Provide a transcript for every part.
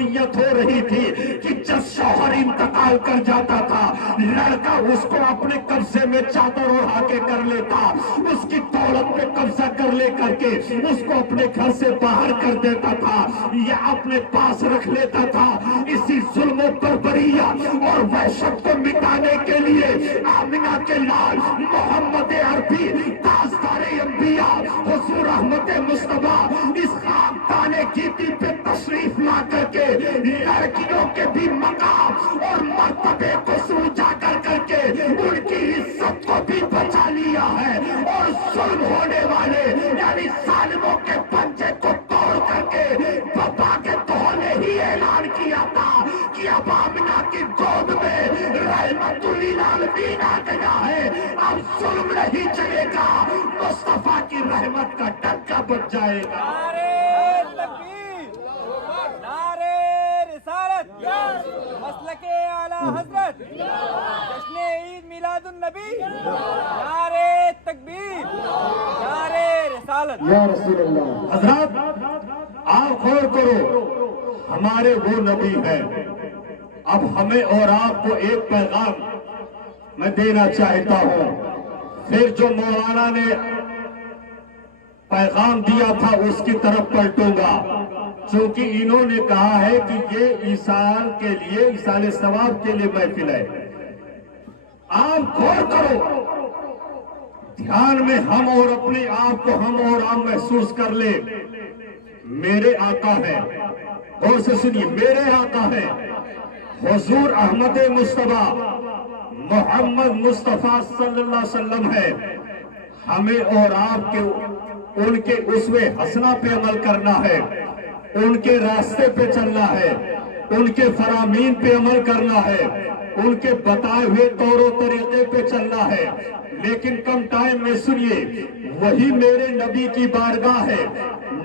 اکثریت ہو رہی تھی کہ جب شوہر انتقال کر جاتا تھا لڑکا اس کو اپنے قبضے میں چادر اڑا کے کر لیتا، اس کی دولت پہ قبضہ کر لے کر کے اس کو اپنے گھر سے باہر کر دیتا تھا یا اپنے پاس رکھ لیتا تھا۔ اسی ظلم و بربریہ اور وحشت کو مٹانے کے لیے آمنہ کے لال محمد عربی تاجدار انبیاء حضور احمد مصطفیٰ اس خاکدان گیتی پہ تشریف لا کر کے لڑکیوں کے بھی مقام اور مرتبے کو اجاگر کر کے ان کی عزت کو بھی بچا لیا ہے، اور ظلم ہونے والے یعنی ظالموں کے پنجے کو توڑ کر کے بابا کے دور نے ہی اعلان کیا تھا کہ اب آمنہ کی گود میں رحمت للعالمین آ گیا ہے، اب ظلم نہیں چلے گا، مصطفیٰ کی رحمت کا ڈنکا بج جائے گا۔ نعرے تکبیر، نعرے رسالت، مسلک اعلی حضرت، جشن عید میلاد النبی، نعرے تکبیر، نعرے رسالت۔ یا رسول اللہ۔ حضرات آپ غور کرو، ہمارے وہ نبی ہیں۔ اب ہمیں اور آپ کو ایک پیغام میں دینا چاہتا ہوں، پھر جو مولانا نے پیغام دیا تھا اس کی طرف پلٹوں گا، چونکہ انہوں نے کہا ہے کہ یہ ایصال کے لیے، ایصال ثواب کے لیے محفل ہے۔ آپ غور کرو، دھیان میں ہم اور اپنے آپ کو ہم اور آپ محسوس کر لیں۔ میرے آقا ہیں، غور سے سنیے، میرے آقا ہیں حضور احمد مصطفیٰ محمد مصطفیٰ صلی اللہ علیہ وسلم ہے۔ ہمیں اور آپ کے ان کے اسوے حسنہ پہ عمل کرنا ہے، ان کے راستے پہ چلنا ہے، ان کے فرامین پہ عمل کرنا ہے، ان کے بتائے ہوئے طور و طریقے پہ چلنا ہے۔ لیکن کم ٹائم میں سنیے، وہی میرے نبی کی بارگاہ ہے،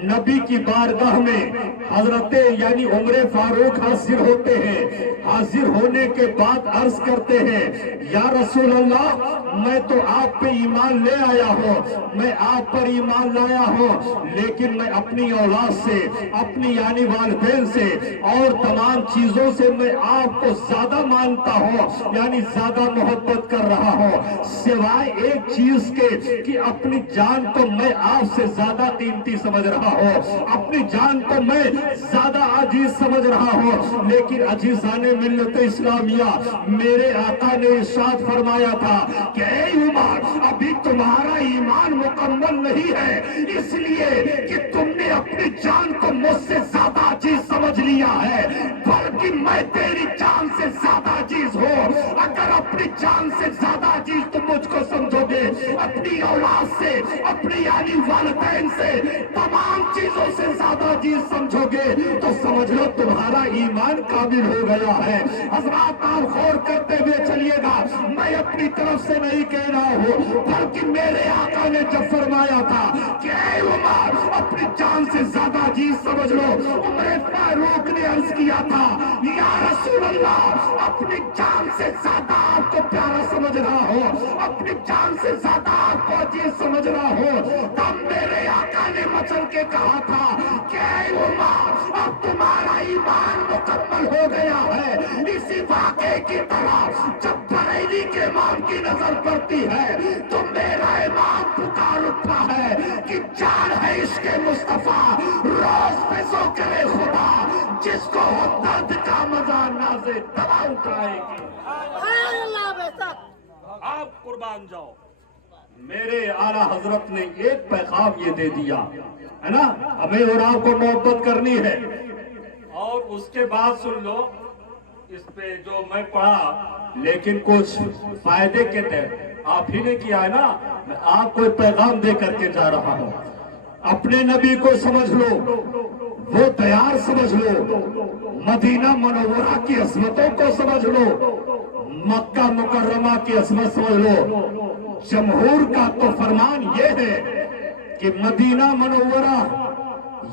نبی کی بارگاہ میں حضرت یعنی عمر فاروق حاضر ہوتے ہیں۔ حاضر ہونے کے بعد عرض کرتے ہیں، یا رسول اللہ میں تو آپ پہ ایمان لے آیا ہوں، میں آپ پر ایمان لایا ہوں، لیکن میں اپنی اولاد سے، اپنی یعنی والدین سے اور تمام چیزوں سے میں آپ کو زیادہ مانتا ہوں، یعنی زیادہ محبت کر رہا ہوں، سوائے ایک چیز کے کہ اپنی جان کو میں آپ سے زیادہ قیمتی سمجھ رہا ہوں، اپنی جان کو میں زیادہ عزیز سمجھ رہا ہوں۔ لیکن عزیزان ملت اسلامیہ، میرے آقا نے ارشاد فرمایا تھا کہ اے عمر، ابھی تمہارا ایمان مکمل نہیں ہے، اس لیے کہ تم نے اپنی جان کو مجھ سے زیادہ عزیز سمجھ لیا ہے، بلکہ میں تیری جان سے زیادہ عزیز ہوں۔ اگر اپنی جان سے زیادہ عزیز تم مجھ کو سمجھو گے، اپنی اولاد سے، اپنی یعنی والدین سے، تمام چیزوں سے زیادہ عزیز سمجھو گے تو سمجھ لو تمہارا ایمان کامل ہو گیا ہے۔ حضرات آپ غور کرتے ہوئے چلیے گا، میں اپنی طرف سے نہیں کہہ رہا ہوں، بلکہ میرے آقا نے جب فرمایا تھا کہ اے عمر اپنی جان سے زیادہ عزیز سمجھ لو، عمر فاروق نے عرض کیا تھا، یا رسول اللہ اپنی جان سے زیادہ آپ کو پیارا سمجھ رہا ہوں، اپنی جان سے زیادہ آپ کو عزیز سمجھ رہا ہوں۔ تب میرے آقا نے مچل کے کہا تھا کہ اے عمر اب تمہارا ایمان مکمل ہو گیا ہے۔ اسی واقعے کی طرح جب بریلی کے امام کی نظر پڑتی ہے تو میرا امام پکار اٹھتا ہے کہ جان ہے عشق مصطفیٰ، روز فضو کرے خدا، جس کو ہو درد کا مزہ نازے دوا اٹھائے گی۔ آپ قربان جاؤ۔ میرے اعلیٰ حضرت نے ایک پیغام یہ دے دیا ہے نا، ہمیں اور آپ کو محبت کرنی ہے، اور اس کے بعد سن لو اس پہ جو میں پڑھا، لیکن کچھ فائدے کے تحت آپ ہی نے کیا ہے نا، میں آپ کو پیغام دے کر کے جا رہا ہوں۔ اپنے نبی کو سمجھ لو، وہ دیار سمجھ لو، مدینہ منورہ کی عظمتوں کو سمجھ لو، مکہ مکرمہ کی عظمت سمجھ لو۔ جمہور کا تو فرمان یہ ہے کہ مدینہ منورہ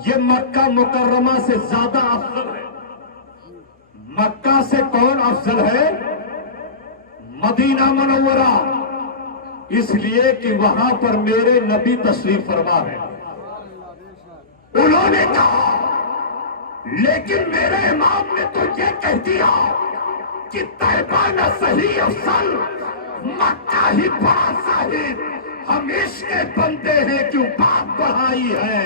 یہ مکہ مکرمہ سے زیادہ افضل ہے۔ مکہ سے کون افضل ہے؟ مدینہ منورہ، اس لیے کہ وہاں پر میرے نبی تشریف فرما ہے۔ انہوں نے کہا لیکن میرے امام نے تو یہ کہہ دیا کہ طیبہ نہ صحیح افضل، مکہ ہی بڑا صاحب، ہم عشق کے بندے ہیں کیوں بات بڑھائی ہے۔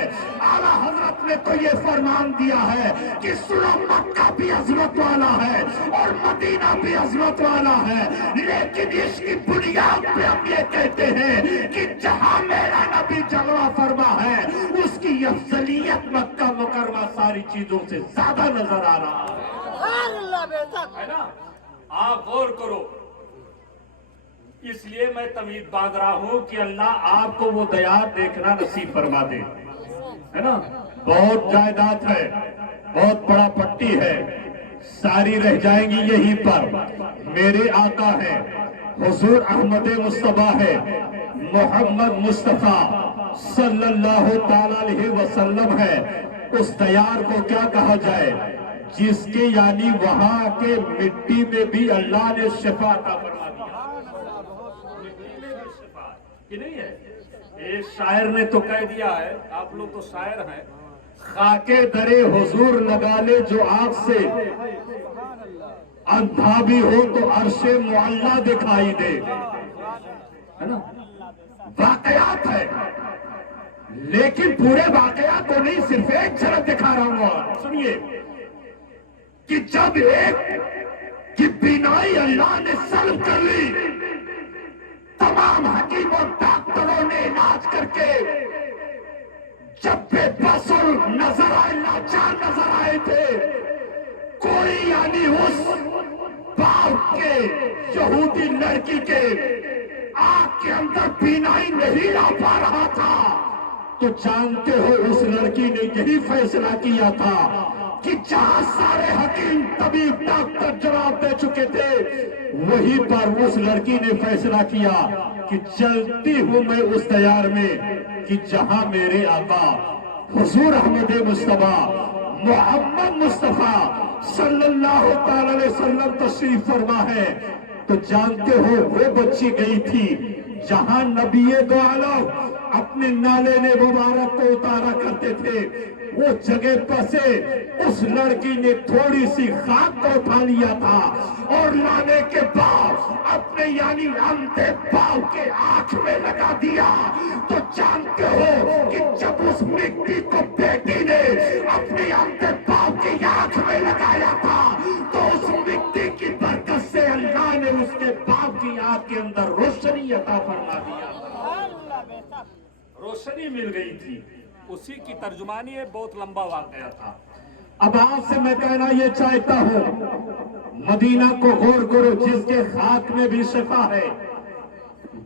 اعلیٰ حضرت نے تو یہ فرمان دیا ہے کہ سنو مکہ بھی عظمت والا ہے اور مدینہ بھی عظمت والا ہے، لیکن اس کی بنیاد پہ ہم یہ کہتے ہیں کہ جہاں میرا نبی جلوہ فرما ہے اس کی افضلیت مکہ مکرمہ ساری چیزوں سے زیادہ نظر آ رہا ہے نا۔ آپ غور کرو، اس لیے میں تمید باندھ رہا ہوں کہ اللہ آپ کو وہ دیار دیکھنا نصیب فرما دے، ہے نا۔ بہت جائیداد ہے، بہت بڑا پٹی ہے، ساری رہ جائیں گی یہیں پر۔ میرے آقا ہے، حضور احمد مصطفیٰ ہے، محمد مصطفیٰ صلی اللہ تعالی علیہ وسلم ہے۔ اس دیار کو کیا کہا جائے جس کے یعنی وہاں کے مٹی میں بھی اللہ نے شفا عطا فرما دیا، کہ نہیں ہے؟ ایک شاعر نے تو کہہ دیا ہے، آپ لوگ تو شاعر ہیں، خاکے درے حضور لگا لے جو آگ سے، اندھا بھی ہو تو عرش معلیٰ دکھائی دے، ہے نا۔ واقعات ہے، لیکن پورے واقعات کو نہیں، صرف ایک جھلک دکھا رہا ہوں۔ سنیے کہ جب ایک کی بینائی اللہ نے سلب کر لی، تمام حکیم اور ڈاکٹروں نے علاج کر کے جب بے بس اور نظر آئے، لاچار نظر آئے تھے، کوئی یعنی اس باپ کے یہودی لڑکی کے آنکھ کے اندر بینائی نہیں لا پا رہا تھا، تو جانتے ہو اس لڑکی نے یہی فیصلہ کیا تھا کہ جہاں سارے حکیم طبیب ڈاکٹر جواب دے چکے تھے، وہیں پر اس لڑکی نے فیصلہ کیا کہ چلتی ہوں میں اس دیار میں کہ جہاں میرے آقا حضور احمد مصطفیٰ محمد مصطفیٰ صلی اللہ تعالی علیہ وسلم تشریف فرما ہے۔ تو جانتے ہو وہ بچی گئی تھی جہاں نبی دو عالم اپنے نالے نے مبارک کو اتارا کرتے تھے، وہ جگہ پر سے اس لڑکی نے تھوڑی سی خاک کو اٹھا لیا تھا اور لانے کے بعد اپنے یعنی اندھے باپ کے آنکھ میں لگا دیا۔ تو جانتے ہو کہ جب اس مٹی کو بیٹی نے اپنے اندھے باپ کی آنکھ میں لگایا تھا تو اس مٹی کی برکت سے اللہ نے اس کے باپ کی آنکھ کے اندر روشنی عطا فرما دیا، روشنی مل گئی تھی۔ اسی کی ترجمانی ہے، بہت لمبا واقعہ تھا۔ اب آپ سے میں کہنا یہ چاہتا ہوں، مدینہ کو غور کرو، جس کے خاک میں بھی شفا ہے،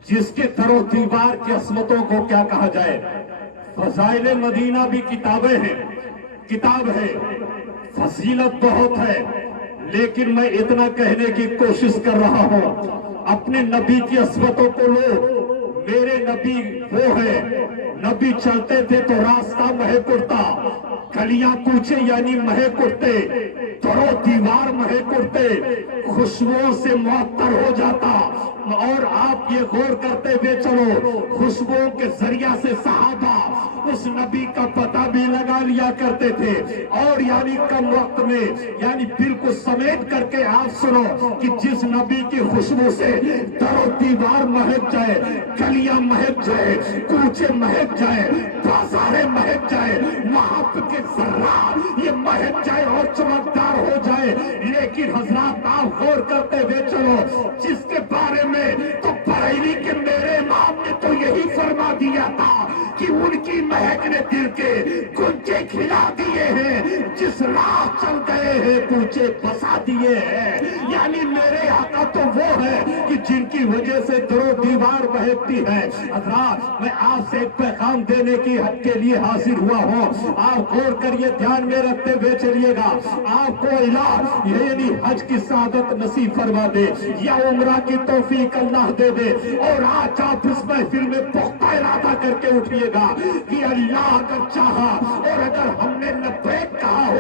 جس کے در و دیوار کی عظمتوں کو کیا کہا جائے۔ فضائل مدینہ بھی کتابیں ہیں، کتاب ہے، فضیلت بہت ہے، لیکن میں اتنا کہنے کی کوشش کر رہا ہوں، اپنے نبی کی عظمتوں کو لو۔ میرے نبی وہ ہے، نبی چلتے تھے تو راستہ مہک اٹھتا، گلیاں کوچے یعنی مہک اٹھتے، در و دیوار مہک اٹھتے، خوشبوؤں سے معطر ہو جاتا۔ اور آپ یہ غور کرتے ہوئے چلو، خوشبوؤں کے ذریعہ سے صحابہ اس نبی کا پتہ بھی لگا لیا کرتے تھے، اور یعنی کم وقت میں یعنی بالکل سمیٹ کر کے آپ سنو کہ جس نبی کی خوشبو سے در و دیوار مہک جائے، گلیاں مہک جائے، کوچے مہک جائے، بازاریں مہک جائے، وہاں کے ذرات یہ مہک جائے اور چمکدار ہو جائے۔ لیکن حضرات آپ غور کرتے ہوئے چلو، جس کے بارے میں تو بریلی کے میرے امام نے تو یہی فرما دیا تھا کہ ان کی مہک نے دل کے گنجے کھلا دیے ہیں، جس راہ چل گئے ہیں کوچے بسا دیے ہیں۔ یعنی میرے آقا تو وہ ہے کہ جن کی وجہ سے در و دیوار مہکتی ہے۔ حضرات میں آپ سے ایک پیغام دینے کی حق کے لیے حاضر ہوا ہوں، آپ غور کر یہ دھیان میں رکھتے ہوئے چلیے گا، آپ کو الہ یعنی حج کی سعادت نصیب فرما دے یا عمرہ کی توفیق اللہ دے دے، اور آج آپ اس محفل میں پختہ ارادہ کر کے اٹھیے گا کہ اللہ اگر چاہا اور اگر ہم نے لبیک کہا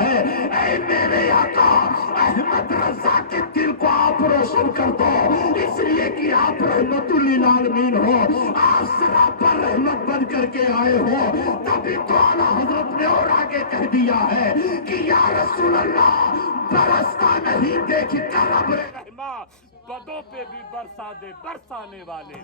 ہے، اے میرے آقا احمد رضا کے دل کو آپ روشن کر دو، اس لیے کہ آپ رحمت للعالمین ہو، آپ سرا پر رحمت بن کر کے آئے ہو، تبھی تو اعلیٰ حضرت نے اور آگے کہہ دیا ہے کہ یا رسول اللہ برستا نہیں دیکھ کر ابر رحمہ، بدوں پہ بھی برسا دے برسانے والے۔